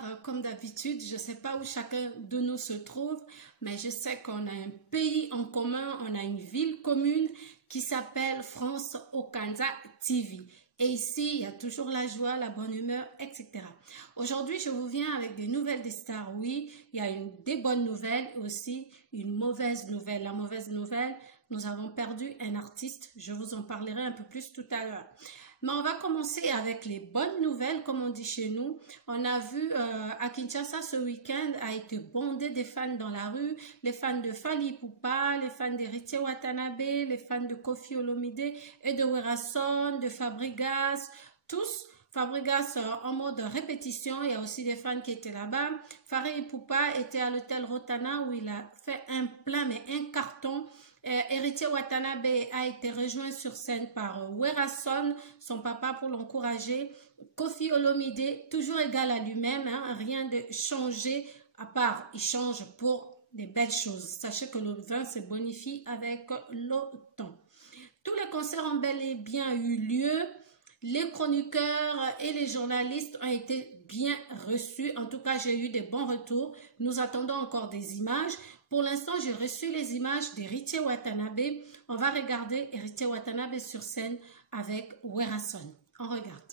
soir, comme d'habitude, je ne sais pas où chacun de nous se trouve, mais je sais qu'on a un pays en commun, on a une ville commune qui s'appelle France Okanza TV. Et ici, il y a toujours la joie, la bonne humeur, etc. Aujourd'hui, je vous viens avec des nouvelles des stars. Oui, il y a des bonnes nouvelles et aussi une mauvaise nouvelle. La mauvaise nouvelle, nous avons perdu un artiste. Je vous en parlerai un peu plus tout à l'heure. Mais on va commencer avec les bonnes nouvelles, comme on dit chez nous. On a vu à Kinshasa ce week-end a été bondé des fans dans la rue, les fans de Fally Ipupa, les fans d'Heritier Watanabe, les fans de Koffi Olomide et de Werason, de Fabregas, tous. Fabregas en mode répétition, il y a aussi des fans qui étaient là-bas. Fally Ipupa était à l'hôtel Rotana où il a fait un plein, mais un carton. Heritier Watanabe a été rejoint sur scène par Werason, son papa, pour l'encourager. Koffi Olomide, toujours égal à lui-même, hein, rien de changé, à part il change pour des belles choses. Sachez que le vin se bonifie avec le temps. Tous les concerts ont bel et bien eu lieu. Les chroniqueurs et les journalistes ont été bien reçus. En tout cas, j'ai eu des bons retours. Nous attendons encore des images. Pour l'instant, j'ai reçu les images d'Heritier Watanabe. On va regarder Heritier Watanabe sur scène avec Werason. On regarde.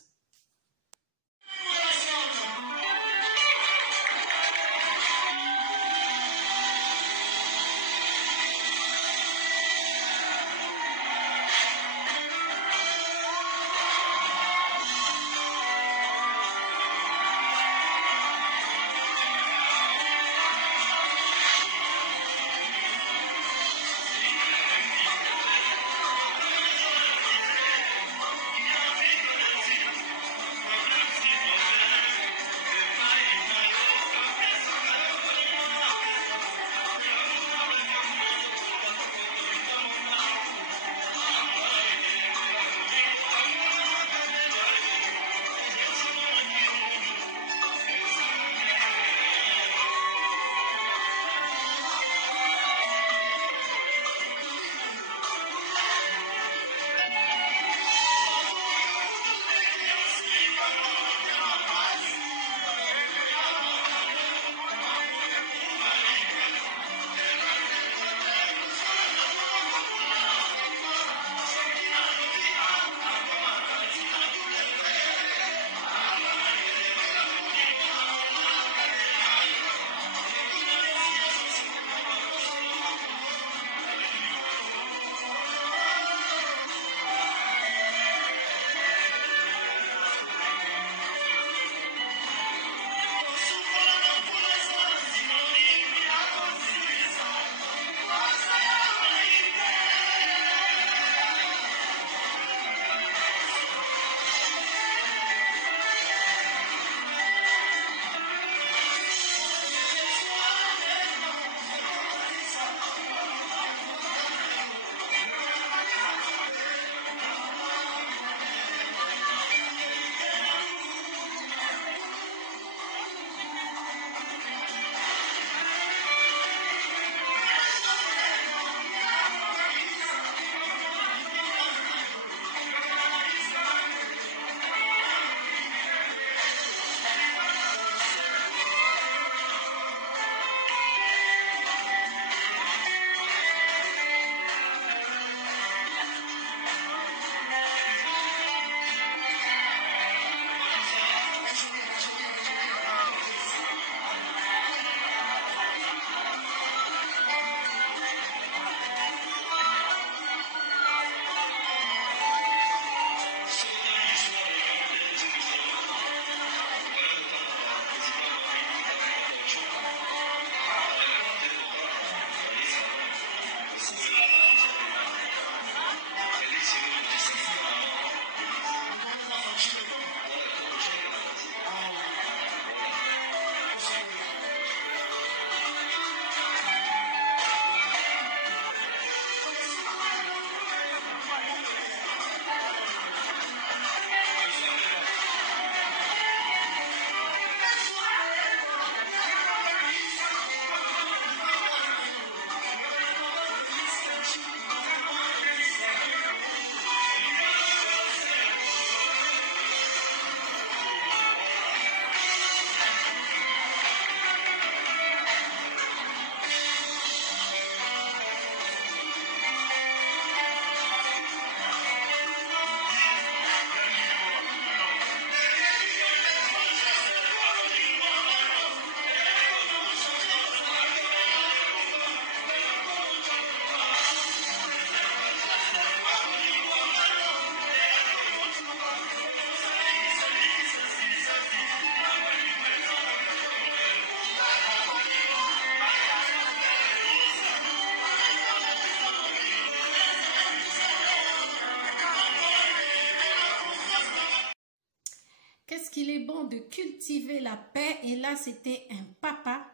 bon de cultiver la paix. Et là, c'était un papa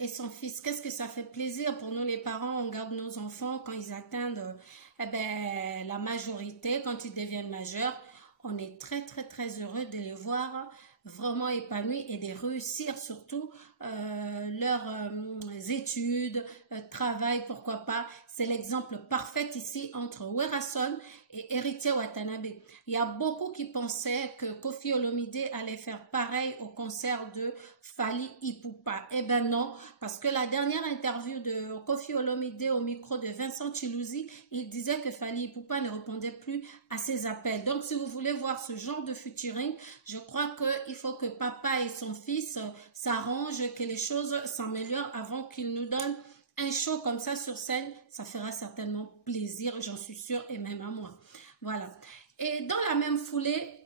et son fils. Qu'est-ce que ça fait plaisir pour nous les parents. On garde nos enfants quand ils atteignent la majorité, quand ils deviennent majeurs. On est très très très heureux de les voir vraiment épanouis et de réussir surtout leurs études, travail, pourquoi pas. C'est l'exemple parfait ici entre Werason et Héritier Watanabe. Il y a beaucoup qui pensaient que Koffi Olomide allait faire pareil au concert de Fally Ipupa. Eh ben non, parce que la dernière interview de Koffi Olomide au micro de Vincent Chilouzi, il disait que Fally Ipupa ne répondait plus à ses appels. Donc si vous voulez voir ce genre de featuring, je crois qu'il faut que papa et son fils s'arrangent, que les choses s'améliorent avant qu'ils nous donnent un show comme ça sur scène. Ça fera certainement plaisir, j'en suis sûre, et même à moi. Voilà. Et dans la même foulée,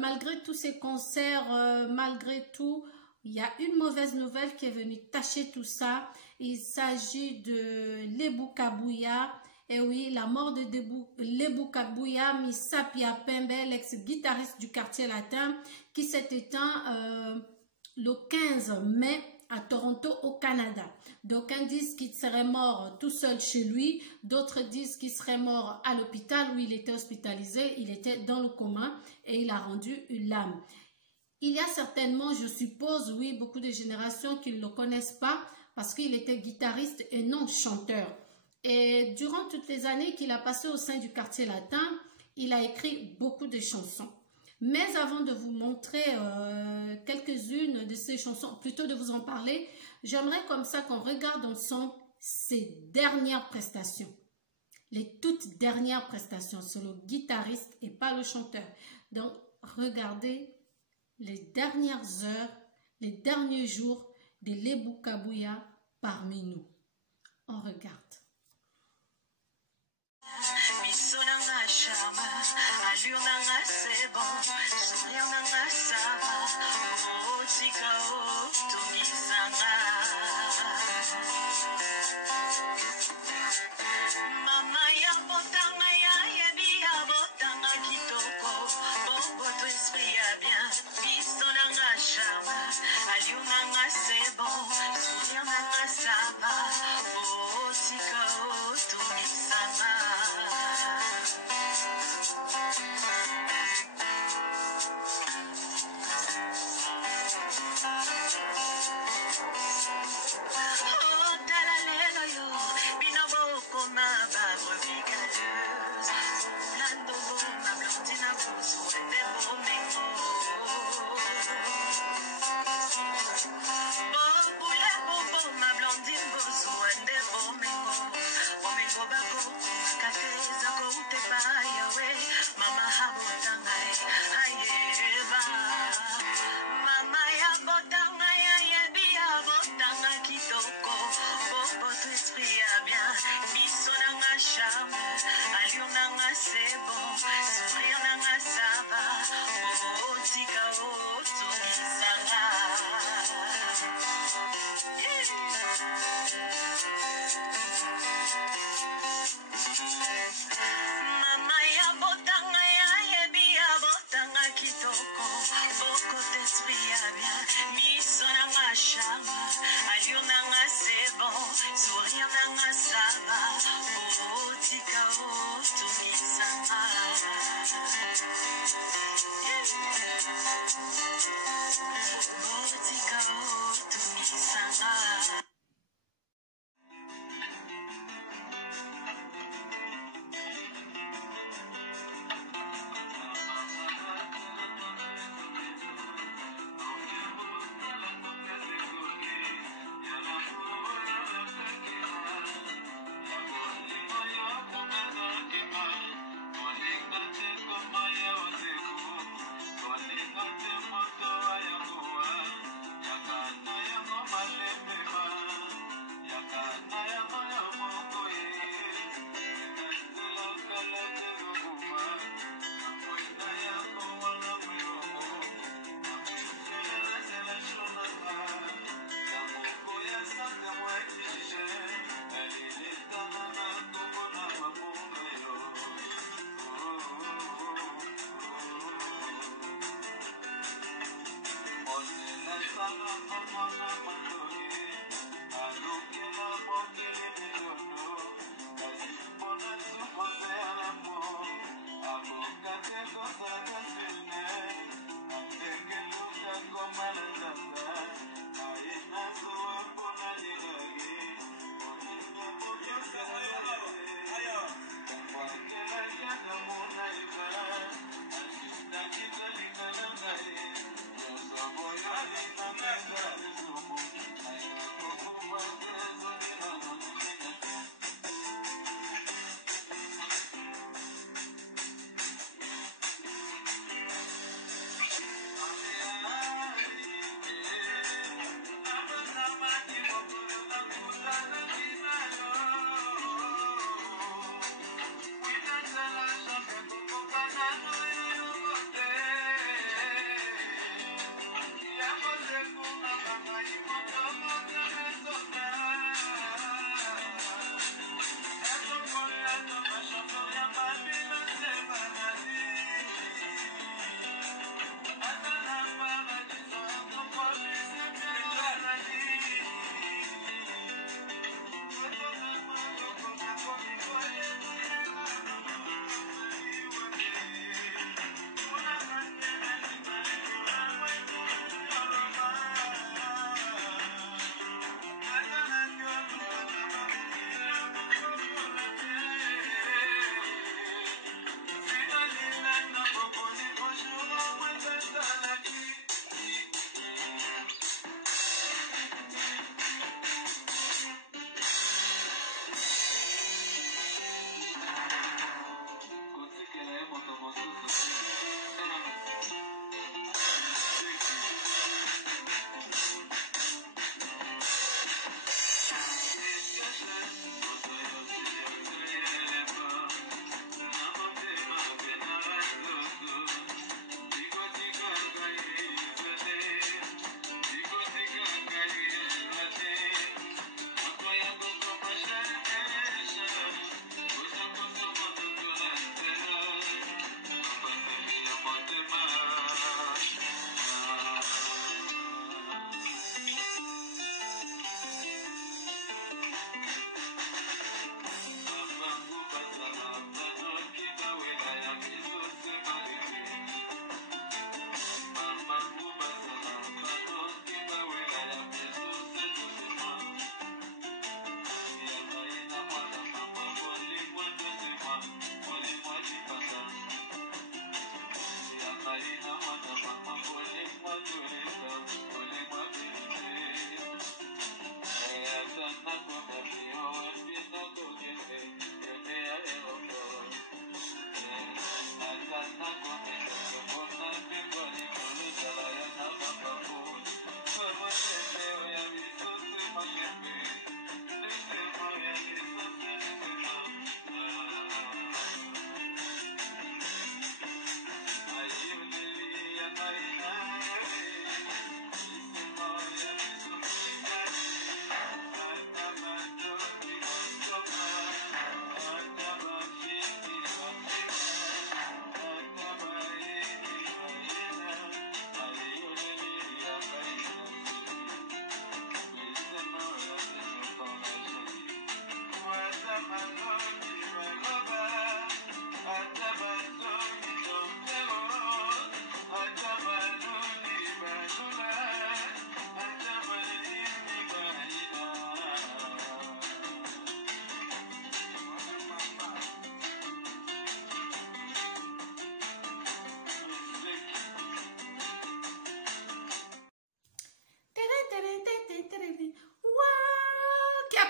malgré tous ces concerts, malgré tout, il y a une mauvaise nouvelle qui est venue tâcher tout ça. Il s'agit de Lebou Kabouya. Et oui, la mort de Lebou Kabouya, Missa Pia Pembe, l'ex-guitariste du Quartier Latin, qui s'est éteint le 15 mai à Toronto, au Canada. D'aucuns disent qu'il serait mort tout seul chez lui, d'autres disent qu'il serait mort à l'hôpital où il était hospitalisé, il était dans le coma et il a rendu l'âme. Il y a certainement, je suppose, oui, beaucoup de générations qui ne le connaissent pas parce qu'il était guitariste et non chanteur. Et durant toutes les années qu'il a passées au sein du Quartier Latin, il a écrit beaucoup de chansons. Mais avant de vous montrer quelques-unes de ces chansons, plutôt de vous en parler, j'aimerais comme ça qu'on regarde ensemble ses dernières prestations. Les toutes dernières prestations, c'est le guitariste et pas le chanteur. Donc, regardez les dernières heures, les derniers jours de Lebou Kabouya parmi nous. On regarde. Sourire nanga sava, oh tika oh tungisanga.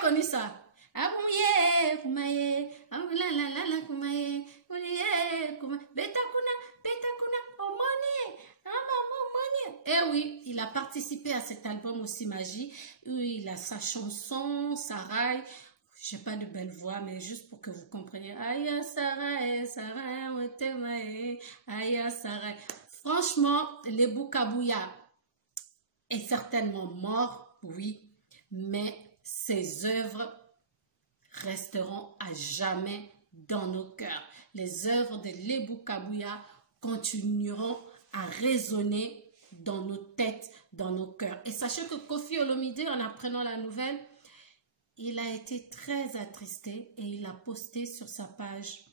connu ça? Abouye, kumaye, la, kumaye, betakuna, omoni, omoni. Eh oui, il a participé à cet album aussi Magie, où il a sa chanson, Sarai. J'ai pas de belle voix, mais juste pour que vous compreniez. Aya Sarai, Sarai, Aya Sarai. Franchement, Lebou Kabouya est certainement mort, oui, mais ses œuvres resteront à jamais dans nos cœurs. Les œuvres de Lebou Kabouya continueront à résonner dans nos têtes, dans nos cœurs. Et sachez que Koffi Olomide, en apprenant la nouvelle, il a été très attristé et il a posté sur sa page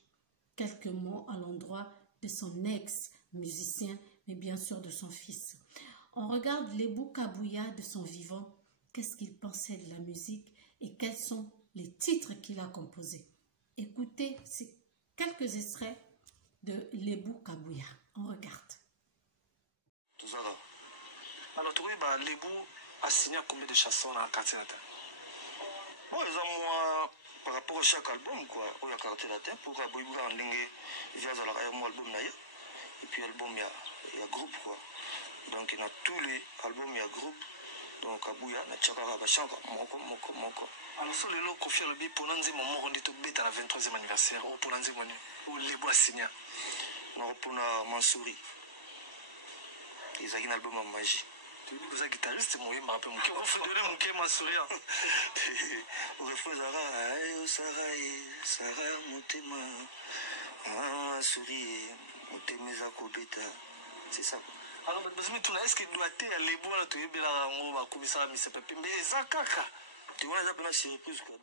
quelques mots à l'endroit de son ex-musicien, mais bien sûr de son fils. On regarde Lebou Kabouya de son vivant, qu'est-ce qu'il pensait de la musique et quels sont les titres qu'il a composés. Écoutez, c'est quelques extraits de Lebou Kabouya. On regarde. Alors, tu vois, Lebou a signé combien de chansons dans la quartier latin? Bon, moi, par rapport à chaque album, quoi, il y a quartier latin, pour que vous en ligne, il y a un album, et puis album, il y a groupe, quoi. Donc, il y a tous les albums, il y a groupe. Donc, Kabouya, il y a Tchakara, Bachanga, Moko. Alors, sur le lot, Koffi Olomide, pour nous dire, mon on dit tout bête à la 23e anniversaire, ou pour nous dire, où Lebou a signé. Non, pour Mansouri. Ils ont un album en magie. Vous êtes guitariste, moi, je me rappelle, vous faites donner mon cœur, Mansouri. Vous refaites Sarah, Montema, Mansouri, Montemeza Kobeta. C'est ça. Alors, est-ce qu'il doit être à Lebou, tu vois, ça peut surprise, quoi.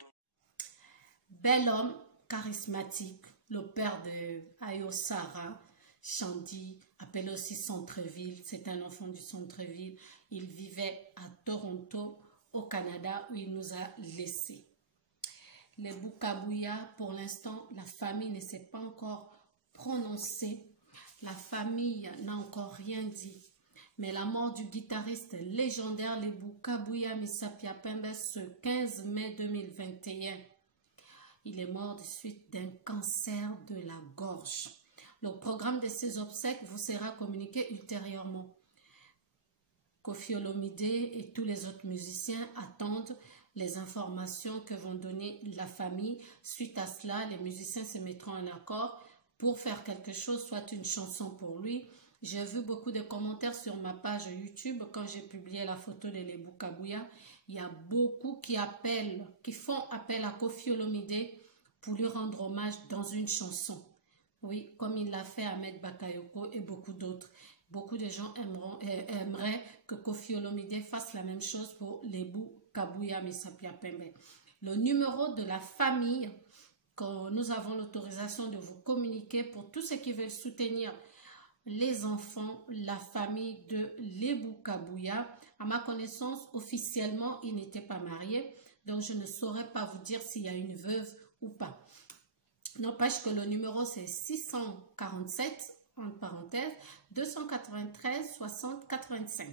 Bel homme charismatique, le père de Ayo Sarah, Shandy, appelé aussi Centreville. C'est un enfant du Centreville. Il vivait à Toronto, au Canada, où il nous a laissés. Lebou Kabouya, pour l'instant, la famille ne s'est pas encore prononcée. La famille n'a encore rien dit. Mais la mort du guitariste légendaire Lebou Kabouya Misapia Pembe ce 15 mai 2021. Il est mort de suite d'un cancer de la gorge. Le programme de ses obsèques vous sera communiqué ultérieurement. Koffi Olomide et tous les autres musiciens attendent les informations que vont donner la famille. Suite à cela, les musiciens se mettront en accord pour faire quelque chose, soit une chanson pour lui. J'ai vu beaucoup de commentaires sur ma page YouTube quand j'ai publié la photo de Lebou Kabouya. Il y a beaucoup qui font appel à Koffi Olomide pour lui rendre hommage dans une chanson. Oui, comme il l'a fait Ahmed Bakayoko et beaucoup d'autres. Beaucoup de gens aimeraient que Koffi Olomide fasse la même chose pour Lebou Kabouya Misapia Pembe. Le numéro de la famille que nous avons l'autorisation de vous communiquer pour tous ceux qui veulent soutenir les enfants, la famille de Lebou Kabouya. À ma connaissance, officiellement, il n'était pas marié. Donc, je ne saurais pas vous dire s'il y a une veuve ou pas. N'empêche que le numéro, c'est 647, entre parenthèses, 293 60 85.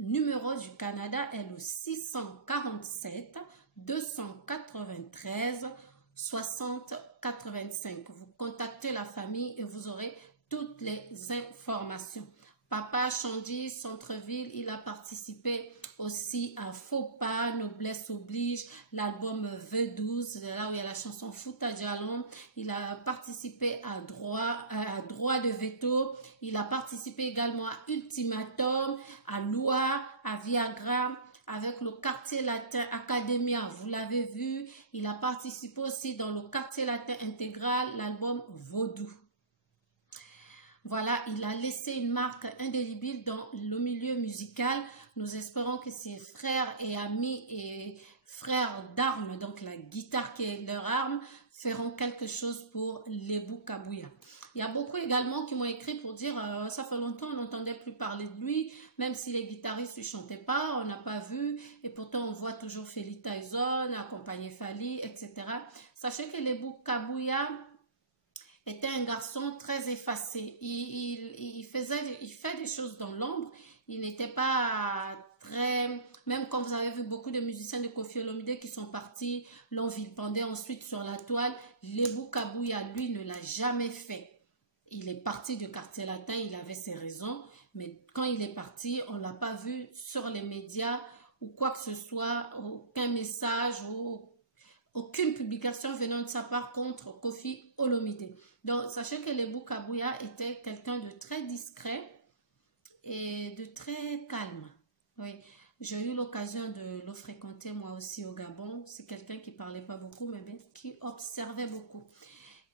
Numéro du Canada est le 647 293 60 85. Vous contactez la famille et vous aurez toutes les informations. Papa Shandy, Centreville, il a participé aussi à Faux Pas, Noblesse Oblige, l'album V12, là où il y a la chanson Fouta Djalon. Il a participé à Droit de Veto. Il a participé également à Ultimatum, à Loi, à Viagra, avec le Quartier Latin Academia. Vous l'avez vu, il a participé aussi dans le Quartier Latin Intégral, l'album Vaudou. Voilà, il a laissé une marque indélébile dans le milieu musical. Nous espérons que ses frères et amis et frères d'armes, donc la guitare qui est leur arme, feront quelque chose pour Lebou Kabouya. Il y a beaucoup également qui m'ont écrit pour dire ça fait longtemps on n'entendait plus parler de lui, même si les guitaristes ne chantaient pas, on n'a pas vu, et pourtant on voit toujours Feli Tyson, accompagné Fali, etc. Sachez que Lebou Kabouya était un garçon très effacé. Il fait des choses dans l'ombre. Il n'était pas même quand vous avez vu beaucoup de musiciens de Koffi Olomide qui sont partis, l'ont vilipendé ensuite sur la toile, Lebou Kabouya, lui, ne l'a jamais fait. Il est parti du quartier latin, il avait ses raisons, mais quand il est parti, on ne l'a pas vu sur les médias ou quoi que ce soit, aucun message ou aucune publication venant de sa part contre Koffi Olomide. Donc, sachez que Lebou Kabouya était quelqu'un de très discret et de très calme. Oui, j'ai eu l'occasion de le fréquenter moi aussi au Gabon. C'est quelqu'un qui ne parlait pas beaucoup, mais bien, qui observait beaucoup.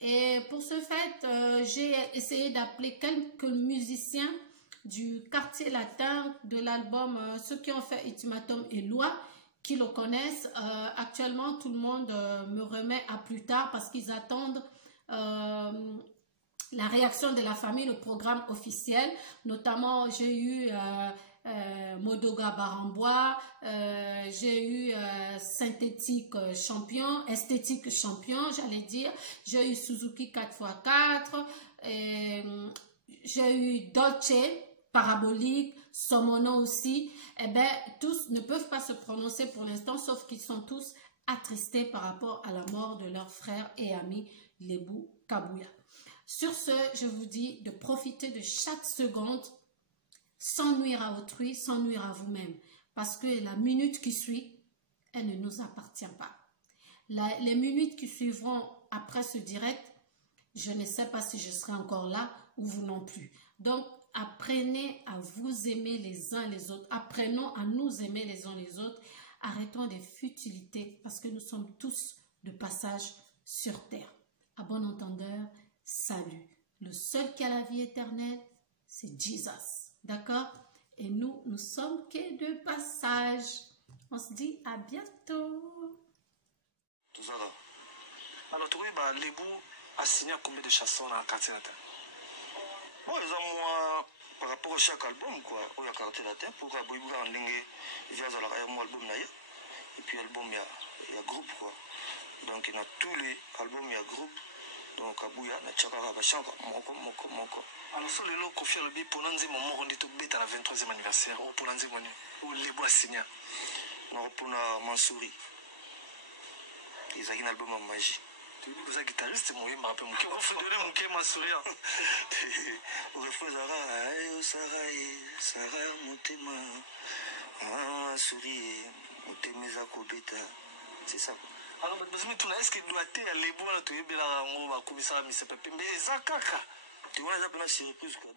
Et pour ce fait, j'ai essayé d'appeler quelques musiciens du quartier latin de l'album, ceux qui ont fait Ultimatum et Loi, qui le connaissent. Actuellement, tout le monde me remet à plus tard parce qu'ils attendent la réaction de la famille, le programme officiel. Notamment, j'ai eu Modoga Barambois, j'ai eu Synthétique Champion, Esthétique Champion, j'allais dire. J'ai eu Suzuki 4x4, j'ai eu Dolce, Parabolique, Somono aussi. Eh bien, tous ne peuvent pas se prononcer pour l'instant, sauf qu'ils sont tous attristés par rapport à la mort de leur frère et ami Lebou Kabouya. Sur ce, je vous dis de profiter de chaque seconde sans nuire à autrui, sans nuire à vous-même. Parce que la minute qui suit, elle ne nous appartient pas. Les minutes qui suivront après ce direct, je ne sais pas si je serai encore là ou vous non plus. Donc, apprenez à vous aimer les uns les autres. Apprenons à nous aimer les uns les autres. Arrêtons des futilités parce que nous sommes tous de passage sur terre. À bon entendeur, salut. Le seul qui a la vie éternelle, c'est Jesus. D'accord? Et nous, nous sommes que de passage. On se dit à bientôt. Tout ça là. Alors, tu vois, Lebou a signé combien de chansons dans le quartier latin? Bon, ils ont moi, par rapport à chaque album, quoi, où il y a quartier latin, pour Aboy Bouga en ligne, via mon album naïe. Et puis, album, il y a groupe, quoi. Donc, il y a tous les albums, il y a groupe. Donc, Abouya, na Tchakara, Bachaka, Moko. Alors, sur le lot, Koffi Olomide, pour nous dire, mon on dit tout bête à la 23e anniversaire, ou pour nous dire, ou Lebou a signé. Non, pour Mansouri. Ils ont un album en magie. Vous êtes guitariste, moi, je me rappelle, vous faites donner mon cœur, Mansouri. Au refrain, Sarah, Moutema, Mansouri, Moutemeza Kobeta. C'est ça. Alors, est-ce qu'il doit être Lebou, tu es bien là, on va couper ça, mais c'est pas. Mais ça, caca. Tu vois, j'ai appelé la surprise, quoi.